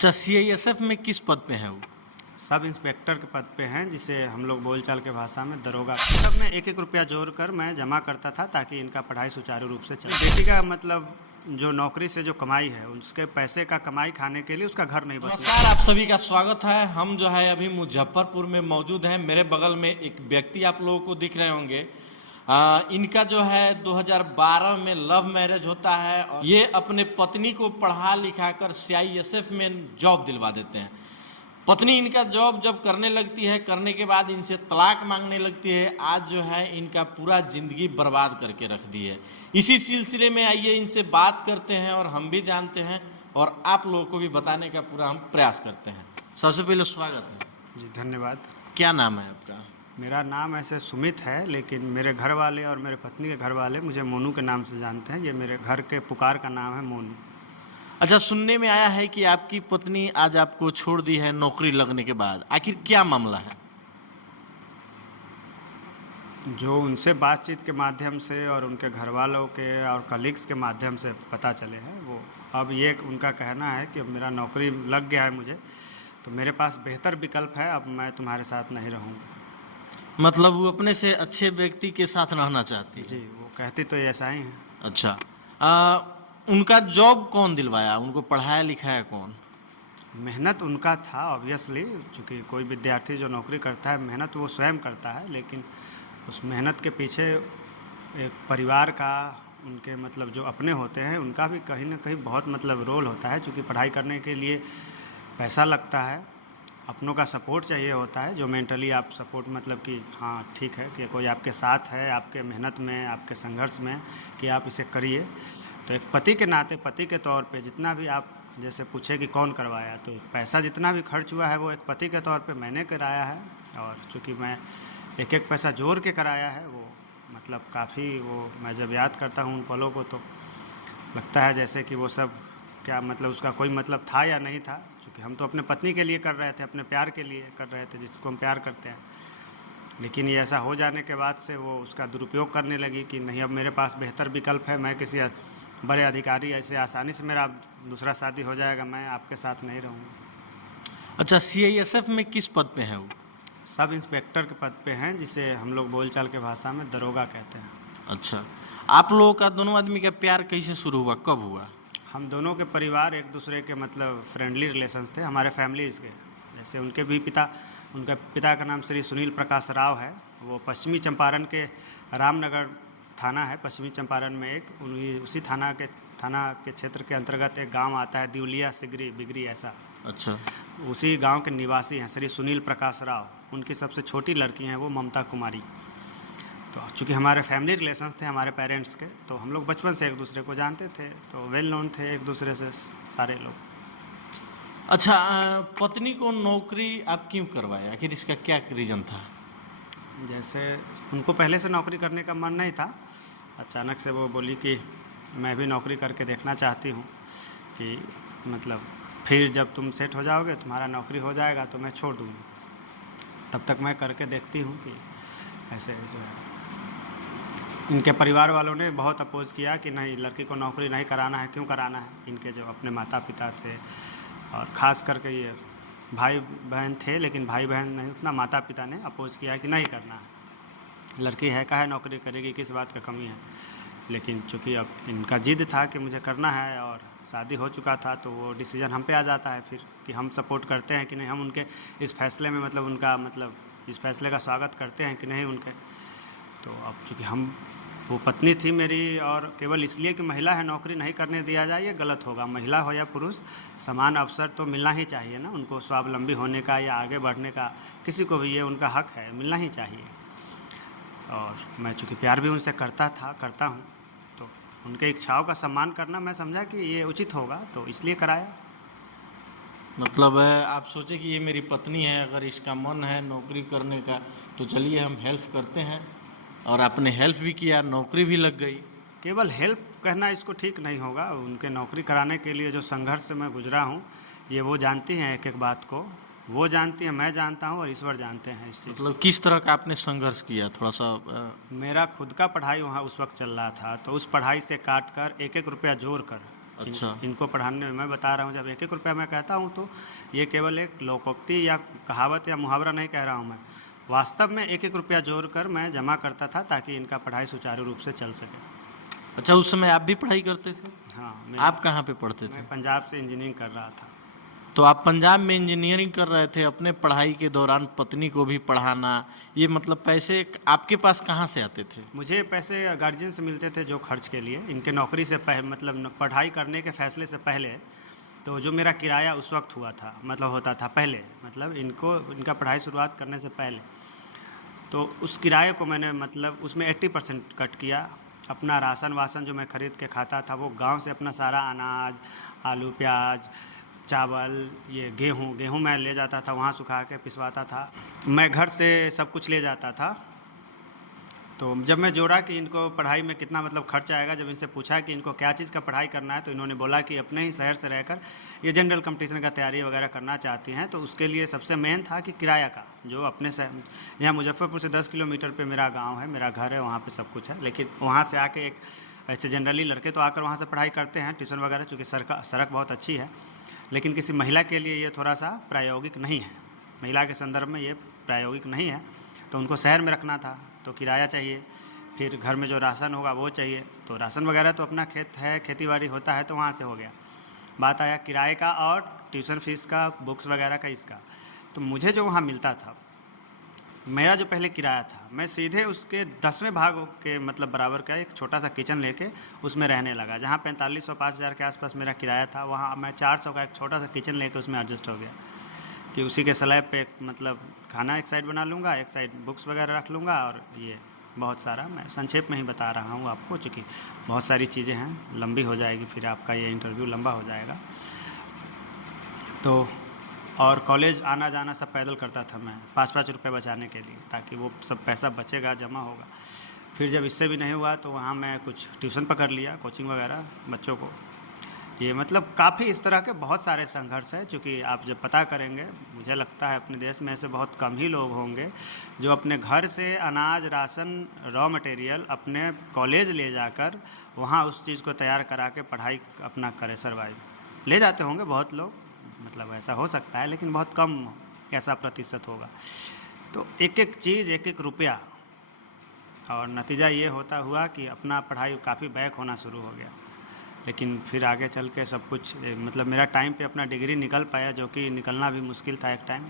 अच्छा, सीआईएसएफ में किस पद पे हैं वो? सब इंस्पेक्टर के पद पे हैं, जिसे हम लोग बोलचाल के भाषा में दरोगा। सब में 1-1 रुपया जोड़कर मैं जमा करता था ताकि इनका पढ़ाई सुचारू रूप से चले। बेटी का मतलब जो नौकरी से जो कमाई है, उसके पैसे का कमाई खाने के लिए उसका घर नहीं बचा। नमस्कार, आप सभी का स्वागत है। हम जो है अभी मुजफ्फरपुर में मौजूद हैं। मेरे बगल में एक व्यक्ति आप लोगों को दिख रहे होंगे। इनका जो है 2012 में लव मैरिज होता है और ये अपने पत्नी को पढ़ा लिखा कर सीआईएसएफ में जॉब दिलवा देते हैं। पत्नी इनका जॉब जब करने लगती है, करने के बाद इनसे तलाक मांगने लगती है। आज जो है इनका पूरा ज़िंदगी बर्बाद करके रख दी है। इसी सिलसिले में आइए इनसे बात करते हैं और हम भी जानते हैं और आप लोगों को भी बताने का पूरा हम प्रयास करते हैं। सबसे पहले स्वागत है जी, धन्यवाद। क्या नाम है आपका? मेरा नाम ऐसे सुमित है, लेकिन मेरे घर वाले और मेरे पत्नी के घर वाले मुझे मोनू के नाम से जानते हैं। ये मेरे घर के पुकार का नाम है मोनू। अच्छा, सुनने में आया है कि आपकी पत्नी आज आपको छोड़ दी है नौकरी लगने के बाद। आखिर क्या मामला है? जो उनसे बातचीत के माध्यम से और उनके घर वालों के और कलीग्स के माध्यम से पता चले हैं, वो अब ये उनका कहना है कि अब मेरा नौकरी लग गया है मुझे, तो मेरे पास बेहतर विकल्प है, अब मैं तुम्हारे साथ नहीं रहूँगा। मतलब वो अपने से अच्छे व्यक्ति के साथ रहना चाहती है? जी, वो कहती तो ऐसा ही है। अच्छा, उनका जॉब कौन दिलवाया? उनको पढ़ाया लिखाया कौन? मेहनत उनका था ऑब्वियसली, चूँकि कोई विद्यार्थी जो नौकरी करता है मेहनत वो स्वयं करता है, लेकिन उस मेहनत के पीछे एक परिवार का, उनके मतलब जो अपने होते हैं उनका भी कहीं ना कहीं बहुत मतलब रोल होता है। चूँकि पढ़ाई करने के लिए पैसा लगता है, अपनों का सपोर्ट चाहिए होता है, जो मेंटली आप सपोर्ट मतलब कि हाँ ठीक है कि कोई आपके साथ है, आपके मेहनत में, आपके संघर्ष में, कि आप इसे करिए। तो एक पति के नाते, पति के तौर पे जितना भी आप जैसे पूछे कि कौन करवाया, तो पैसा जितना भी खर्च हुआ है वो एक पति के तौर पे मैंने कराया है। और चूँकि मैं एक एक पैसा जोड़ के कराया है, वो मतलब काफ़ी, वो मैं जब याद करता हूँ उन पलों को तो लगता है जैसे कि वो सब क्या मतलब उसका कोई मतलब था या नहीं था। क्योंकि हम तो अपने पत्नी के लिए कर रहे थे, अपने प्यार के लिए कर रहे थे, जिसको हम प्यार करते हैं। लेकिन ये ऐसा हो जाने के बाद से वो उसका दुरुपयोग करने लगी कि नहीं, अब मेरे पास बेहतर विकल्प है, मैं किसी बड़े अधिकारी, ऐसे आसानी से मेरा दूसरा शादी हो जाएगा, मैं आपके साथ नहीं रहूँगा। अच्छा, सीआईएसएफ में किस पद पे हैं वो? सब इंस्पेक्टर के पद पे हैं, जिसे हम लोग बोलचाल के भाषा में दरोगा कहते हैं। अच्छा, आप लोगों का दोनों आदमी का प्यार कैसे शुरू हुआ, कब हुआ? हम दोनों के परिवार एक दूसरे के मतलब फ्रेंडली रिलेशंस थे, हमारे फैमिलीज़ के। जैसे उनके पिता का नाम श्री सुनील प्रकाश राव है। वो पश्चिमी चंपारण के रामनगर थाना है, पश्चिमी चंपारण में एक उसी थाना के क्षेत्र के अंतर्गत एक गांव आता है, दिवलिया सिगरी बिगरी ऐसा। अच्छा, उसी गांव के निवासी हैं श्री सुनील प्रकाश राव। उनकी सबसे छोटी लड़की हैं वो ममता कुमारी। तो चूँकि हमारे फैमिली रिलेशंस थे हमारे पेरेंट्स के, तो हम लोग बचपन से एक दूसरे को जानते थे, तो वेल नोन थे एक दूसरे से सारे लोग। अच्छा, पत्नी को नौकरी आप क्यों करवाया? आखिर इसका क्या रीज़न था? जैसे उनको पहले से नौकरी करने का मन नहीं था, अचानक से वो बोली कि मैं भी नौकरी करके देखना चाहती हूँ, कि मतलब फिर जब तुम सेट हो जाओगे, तुम्हारा नौकरी हो जाएगा तो मैं छोड़ दूँगी, तब तक मैं करके देखती हूँ। कि ऐसे जो है इनके परिवार वालों ने बहुत अपोज़ किया कि नहीं, लड़की को नौकरी नहीं कराना है, क्यों कराना है। इनके जो अपने माता पिता थे और ख़ास करके ये भाई बहन थे, लेकिन भाई बहन नहीं, उतना माता पिता ने अपोज़ किया कि नहीं करना है, लड़की है काहे नौकरी करेगी, किस बात का कमी है। लेकिन चूँकि अब इनका जिद था कि मुझे करना है और शादी हो चुका था, तो वो डिसीज़न हम पे आ जाता है फिर कि हम सपोर्ट करते हैं कि नहीं, हम उनके इस फैसले में मतलब उनका मतलब इस फैसले का स्वागत करते हैं कि नहीं उनके। तो अब चूँकि वो पत्नी थी मेरी, और केवल इसलिए कि महिला है नौकरी नहीं करने दिया जाए, ये गलत होगा। महिला हो या पुरुष, समान अवसर तो मिलना ही चाहिए ना उनको, स्वावलंबी होने का या आगे बढ़ने का, किसी को भी ये उनका हक है, मिलना ही चाहिए। और मैं चूँकि प्यार भी उनसे करता हूँ, तो उनके इच्छाओं का सम्मान करना मैं समझा कि ये उचित होगा, तो इसलिए कराया। मतलब आप सोचे कि ये मेरी पत्नी है, अगर इसका मन है नौकरी करने का तो चलिए हम हेल्प करते हैं, और आपने हेल्प भी किया, नौकरी भी लग गई। केवल हेल्प कहना इसको ठीक नहीं होगा। उनके नौकरी कराने के लिए जो संघर्ष से मैं गुजरा हूँ, ये वो जानती हैं, एक एक बात को वो जानती हैं, मैं जानता हूँ और ईश्वर जानते हैं इस चीज़। मतलब किस तरह का आपने संघर्ष किया, थोड़ा सा? मेरा खुद का पढ़ाई वहाँ उस वक्त चल रहा था, तो उस पढ़ाई से काट कर 1-1 रुपया जोड़ कर अच्छा। इनको पढ़ाने में मैं बता रहा हूँ, जब 1-1 रुपया मैं कहता हूँ तो ये केवल एक लोकोक्ति या कहावत या मुहावरा नहीं कह रहा हूँ मैं। वास्तव में 1-1 रुपया जोड़कर मैं जमा करता था ताकि इनका पढ़ाई सुचारू रूप से चल सके। अच्छा, उस समय आप भी पढ़ाई करते थे? हाँ, आप कहाँ पे पढ़ते थे? मैं पंजाब से इंजीनियरिंग कर रहा था। तो आप पंजाब में इंजीनियरिंग कर रहे थे, अपने पढ़ाई के दौरान पत्नी को भी पढ़ाना, ये मतलब पैसे आपके पास कहाँ से आते थे? मुझे पैसे गार्जियन से मिलते थे जो खर्च के लिए, इनके नौकरी से मतलब पढ़ाई करने के फ़ैसले से पहले, तो जो मेरा किराया उस वक्त हुआ था, मतलब होता था पहले, मतलब इनका पढ़ाई शुरुआत करने से पहले, तो उस किराए को मैंने मतलब उसमें 80% कट किया। अपना राशन वासन जो मैं ख़रीद के खाता था, वो गांव से अपना सारा अनाज, आलू प्याज, चावल, ये गेहूँ मैं ले जाता था, वहाँ सुखा के पिसवाता था। मैं घर से सब कुछ ले जाता था। तो जब मैं जोड़ा कि इनको पढ़ाई में कितना मतलब खर्च आएगा, जब इनसे पूछा कि इनको क्या चीज़ का पढ़ाई करना है, तो इन्होंने बोला कि अपने ही शहर से रहकर ये जनरल कंपटीशन का तैयारी वगैरह करना चाहती हैं। तो उसके लिए सबसे मेन था कि किराया का, जो अपने से यहाँ मुजफ्फरपुर से 10 किलोमीटर पे मेरा गांव है, मेरा घर है, वहाँ पे सब कुछ है। लेकिन वहाँ से आके एक ऐसे जनरली लड़के तो आकर वहाँ से पढ़ाई करते हैं, ट्यूशन वगैरह, चूँकि सड़क बहुत अच्छी है, लेकिन किसी महिला के लिए ये थोड़ा सा प्रायोगिक नहीं है, महिला के संदर्भ में ये प्रायोगिक नहीं है। तो उनको शहर में रखना था, तो किराया चाहिए, फिर घर में जो राशन होगा वो चाहिए। तो राशन वगैरह तो अपना खेत है, खेती बाड़ी होता है, तो वहाँ से हो गया। बात आया किराए का और ट्यूशन फीस का, बुक्स वगैरह का, इसका। तो मुझे जो वहाँ मिलता था, मेरा जो पहले किराया था, मैं सीधे उसके 10वें भाग के मतलब बराबर का एक छोटा सा किचन लेके उसमें रहने लगा। जहाँ 4500-5000 के आसपास मेरा किराया था, वहाँ मैं 400 का एक छोटा सा किचन लेके उसमें एडजस्ट हो गया कि उसी के स्लैब पे मतलब खाना एक साइड बना लूँगा, एक साइड बुक्स वगैरह रख लूँगा। और ये बहुत सारा, मैं संक्षेप में ही बता रहा हूँ आपको, चूँकि बहुत सारी चीज़ें हैं, लंबी हो जाएगी, फिर आपका ये इंटरव्यू लंबा हो जाएगा। तो और कॉलेज आना जाना सब पैदल करता था मैं, 5-5 रुपये बचाने के लिए, ताकि वो सब पैसा बचेगा, जमा होगा। फिर जब इससे भी नहीं हुआ तो वहाँ मैं कुछ ट्यूशन पकड़ लिया, कोचिंग वगैरह बच्चों को। ये मतलब काफ़ी इस तरह के बहुत सारे संघर्ष हैं, चूँकि आप जब पता करेंगे, मुझे लगता है अपने देश में ऐसे बहुत कम ही लोग होंगे जो अपने घर से अनाज, राशन, रॉ मटेरियल अपने कॉलेज ले जाकर वहाँ उस चीज़ को तैयार करा के पढ़ाई अपना करे, सर्वाइव। ले जाते होंगे बहुत लोग, मतलब ऐसा हो सकता है, लेकिन बहुत कम ऐसा प्रतिशत होगा। तो एक-एक चीज़, एक-एक रुपया, और नतीजा ये होता हुआ कि अपना पढ़ाई काफ़ी बैक होना शुरू हो गया। लेकिन फिर आगे चल के सब कुछ मतलब मेरा टाइम पे अपना डिग्री निकल पाया, जो कि निकलना भी मुश्किल था एक टाइम।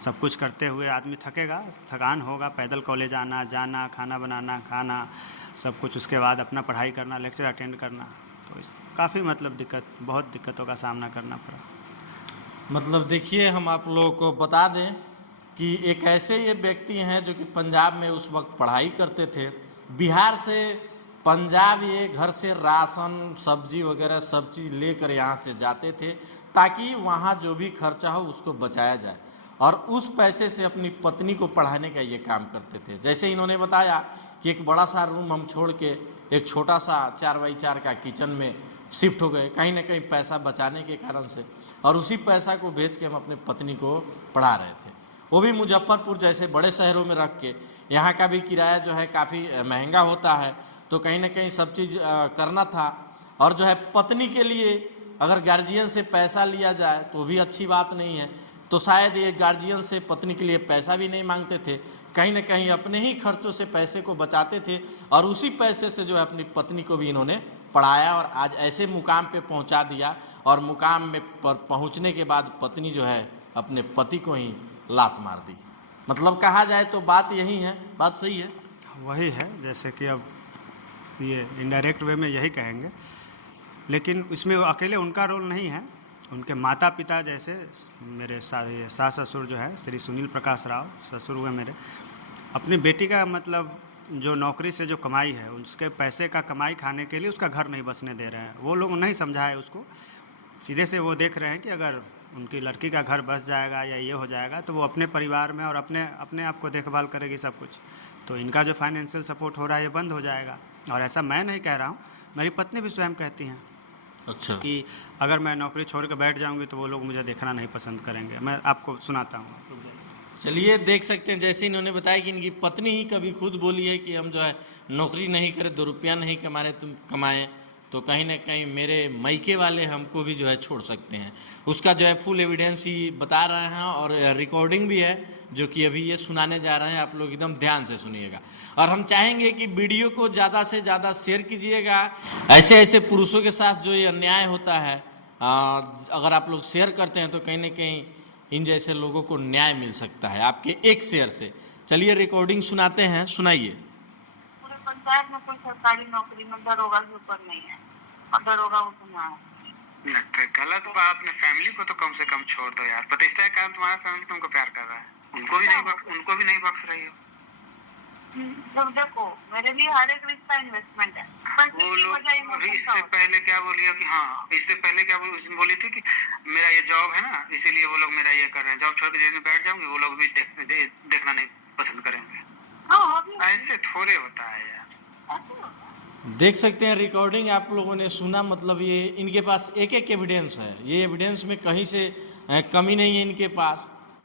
सब कुछ करते हुए आदमी थकेगा, थकान होगा, पैदल कॉलेज आना जाना, खाना बनाना, खाना, सब कुछ, उसके बाद अपना पढ़ाई करना, लेक्चर अटेंड करना। तो काफ़ी मतलब बहुत दिक्कतों का सामना करना पड़ा। मतलब देखिए, हम आप लोगों को बता दें कि एक ऐसे ये व्यक्ति हैं जो कि पंजाब में उस वक्त पढ़ाई करते थे। बिहार से पंजाब ये घर से राशन, सब्जी वगैरह सब चीज़ लेकर यहाँ से जाते थे, ताकि वहाँ जो भी खर्चा हो उसको बचाया जाए, और उस पैसे से अपनी पत्नी को पढ़ाने का ये काम करते थे। जैसे इन्होंने बताया कि एक बड़ा सा रूम हम छोड़ के एक छोटा सा 4x4 का किचन में शिफ्ट हो गए, कहीं ना कहीं पैसा बचाने के कारण से, और उसी पैसा को भेज के हम अपने पत्नी को पढ़ा रहे थे, वो भी मुजफ्फरपुर जैसे बड़े शहरों में रख के। यहाँ का भी किराया जो है काफ़ी महंगा होता है, तो कहीं ना कहीं सब चीज़ करना था। और जो है पत्नी के लिए अगर गार्जियन से पैसा लिया जाए तो भी अच्छी बात नहीं है, तो शायद ये गार्जियन से पत्नी के लिए पैसा भी नहीं मांगते थे, कहीं ना कहीं अपने ही खर्चों से पैसे को बचाते थे, और उसी पैसे से जो है अपनी पत्नी को भी इन्होंने पढ़ाया और आज ऐसे मुकाम पे पहुंचा दिया। और मुकाम में पर पहुंचने के बाद पत्नी जो है अपने पति को ही लात मार दी। मतलब कहा जाए तो बात यही है, बात सही है। वही है, जैसे कि अब ये इनडायरेक्ट वे में यही कहेंगे, लेकिन इसमें अकेले उनका रोल नहीं है, उनके माता पिता जैसे मेरे सास ससुर जो है श्री सुनील प्रकाश राव ससुर हुए मेरे, अपनी बेटी का मतलब जो नौकरी से जो कमाई है, उसके पैसे का कमाई खाने के लिए उसका घर नहीं बसने दे रहे हैं। वो लोग नहीं समझा है उसको, सीधे से वो देख रहे हैं कि अगर उनकी लड़की का घर बस जाएगा या ये हो जाएगा तो वो अपने परिवार में और अपने आप को देखभाल करेगी सब कुछ, तो इनका जो फाइनेंशियल सपोर्ट हो रहा है ये बंद हो जाएगा। और ऐसा मैं नहीं कह रहा हूँ, मेरी पत्नी भी स्वयं कहती हैं अच्छा कि अगर मैं नौकरी छोड़ कर बैठ जाऊँगी तो वो लोग मुझे देखना नहीं पसंद करेंगे। मैं आपको सुनाता हूँ। चलिए देख सकते हैं, जैसे इन्होंने बताया कि इनकी पत्नी ही कभी खुद बोली है कि हम जो है नौकरी नहीं करें, 2 रुपया नहीं कमा रहे तुम कमाएं, तो कहीं ना कहीं मेरे मायके वाले हमको भी जो है छोड़ सकते हैं। उसका जो है फुल एविडेंस ही बता रहे हैं और रिकॉर्डिंग भी है जो कि अभी ये सुनाने जा रहे हैं, आप लोग एकदम ध्यान से सुनिएगा। और हम चाहेंगे कि वीडियो को ज़्यादा से ज़्यादा शेयर कीजिएगा। ऐसे ऐसे पुरुषों के साथ जो ये अन्याय होता है, अगर आप लोग शेयर करते हैं तो कहीं ना कहीं इन जैसे लोगों को न्याय मिल सकता है आपके एक शेयर से। चलिए रिकॉर्डिंग सुनाते हैं, सुनाइए। पूरे पंचायत में कोई सरकारी नौकरी में दरोगा के ऊपर नहीं है और दरोगा उतना है। गलत बा, अपने फैमिली को तो कम से कम छोड़ दो यार। प्रतिष्ठा के कारण तुम्हारा फैमिली तुमको प्यार कर रहा है, उनको भी नहीं बख्श रही हो। जब देखो मेरे लिए हर एक रिश्ता इन्वेस्टमेंट है। वो लोग इससे पहले क्या बोली कि हाँ, इससे पहले क्या बोली थी कि मेरा ये जॉब है ना, इसीलिए वो लोग मेरा ये कर रहे हैं, जॉब छोड़ के जेल में बैठ जाऊंगी, वो लोग भी देखना नहीं पसंद करेंगे। ऐसे थोड़े होता है यार। देख सकते हैं रिकॉर्डिंग आप लोगों ने सुना, मतलब ये इनके पास एक एक एविडेंस है, ये एविडेंस में कहीं से कमी नहीं है इनके पास।